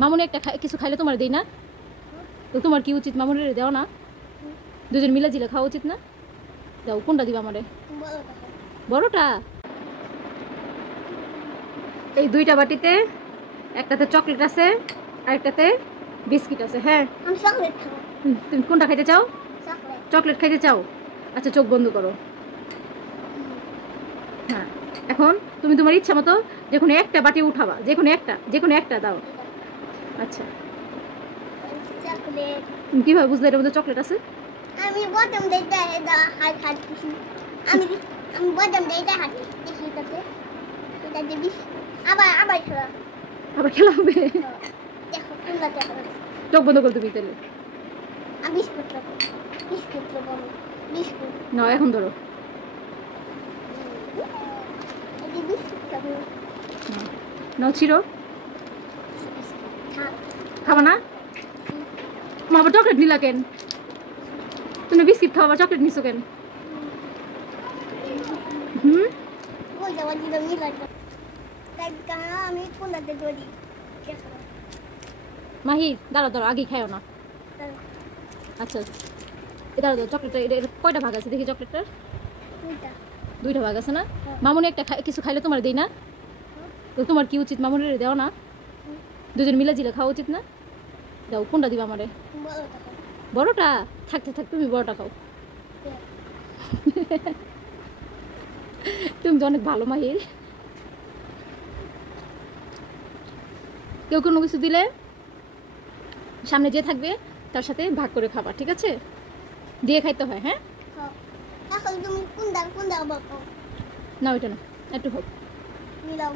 মামুনি একটা কিছু খাইলে তোমার দেই না? তো তোমার কি উচিত মামুনিরে দেও না? দুজন মিলে জিলে খাওয়া উচিত না? দাও, কোনটা দিবা আমারে? বড়টা। এই দুইটা বাটিতে একটাতে চকলেট আছে আর একটাতে বিস্কিট আছে। হ্যাঁ, আমি চকলেট খাবো। তুমি কোনটা খাইতে চাও? চকলেট খাইতে চাও? আচ্ছা, চোখ বন্ধ করো। হ্যাঁ, এখন তুমি তোমার ইচ্ছা মতো যে কোনো একটা বাটি উঠাবা, যে কোনো একটা দাও। আচ্ছা, চকলেট তুমি কিভাবে বুঝলে এটার মধ্যে চকলেট আছে? আমি বদম দেইতে হাত দিছি। আমি বদম দেইতে হাত দিছি তাতে। এটা দিবি। আবার খেলা। আবার খেলা হবে? দেখো কোনটা দেখো। চোখ বন্ধ করো তুমি তাহলে। আমি বিস্কুট খাবো। বিস্কুট নাও, এখন ধরো। এই বিস্কুট খাবো। নাও, ছিড়ো। খাবা না? মা আবার চকলেট নিলা কেন? তুমি বিস্কিট খাও, আবার চকলেট নিছো কেন? ওই যাওয়া দিলাম নিলাটা। তাই কারণ আমি কোনটাতে ধরি। মাহি দাঁড়াও দাঁড়াও, আগেই খাও না। আচ্ছা, দাঁড়াও দাঁড়াও, চকলেটটা এটা কয়টা ভাগ আছে দেখি? চকলেটটার দুইটা ভাগ আছে না? মামুনি একটা কিছু খাইলে তোমার দেই না? তো তোমার কি উচিত মামুনিরে দেও না? দুজন মিলে জিলে খাওয়া উচিত না? দাও, কোনটা দিবা আমারে? বড়টা। থাকতে থাক, তুমি বড়টা খাও। তুমি তো অনেক ভালো মাহির। কেউ কোনো কিছু দিলে সামনে যে থাকবে তার সাথে ভাগ করে খাবা, ঠিক আছে? দিয়ে খাইতে হয়। হ্যাঁ, এখন তুমি কোনটা বলো? না ওইটা না, একটু হোক। মিলাও।